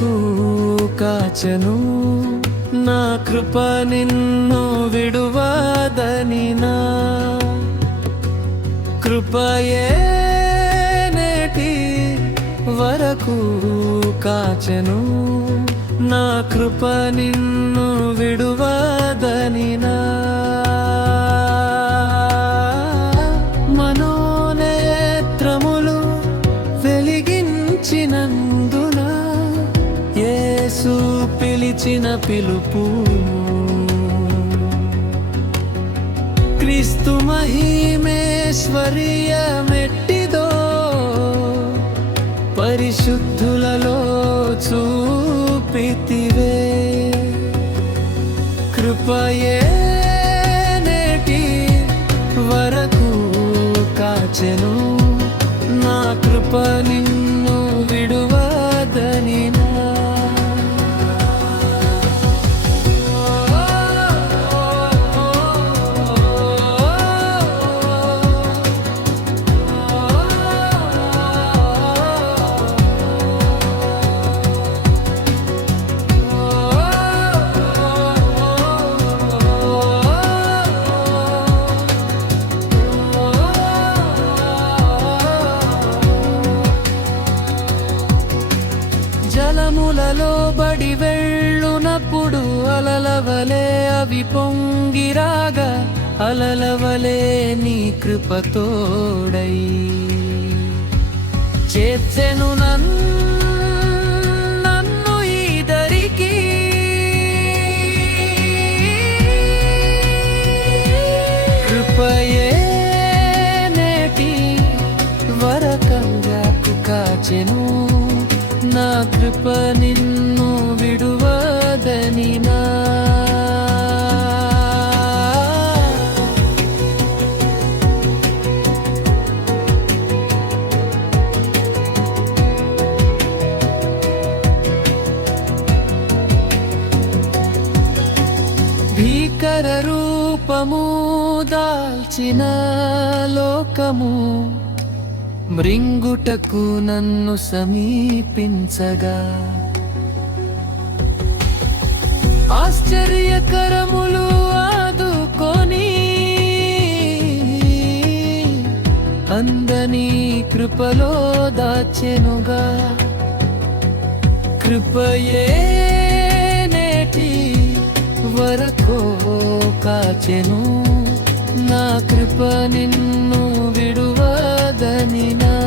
వరకు కాచను నా కృప నిన్ను విడువాదని నా కృపయే నేటి వరకు కాచను నా కృప నిన్ను విడువాదని నా పిలిచిన పిలుపు. క్రీస్తు మహిమేశ్వరీయ మెట్టిదో పరిశుద్ధులలో చూపితివే. కృపయే నేటి వరకు కాచెను. నా కృప నిన్ను లోబడి వెళ్ళునప్పుడు అలలవలే అవి పొంగిరాగా అలలవలే నీ కృపతోడై చేర్చెను నన్ను నా కృప నిన్ను విడువదని నా. భీకర రూపము దాల్చిన మృంగుటకు నన్ను సమీపించగా. ఆశ్చర్యకరములు ఆదుకొని అందని కృపలో దాచెనుగా. కృపయే నేటి వరకు కాచెను. నా కృప నిన్ను 的你呢？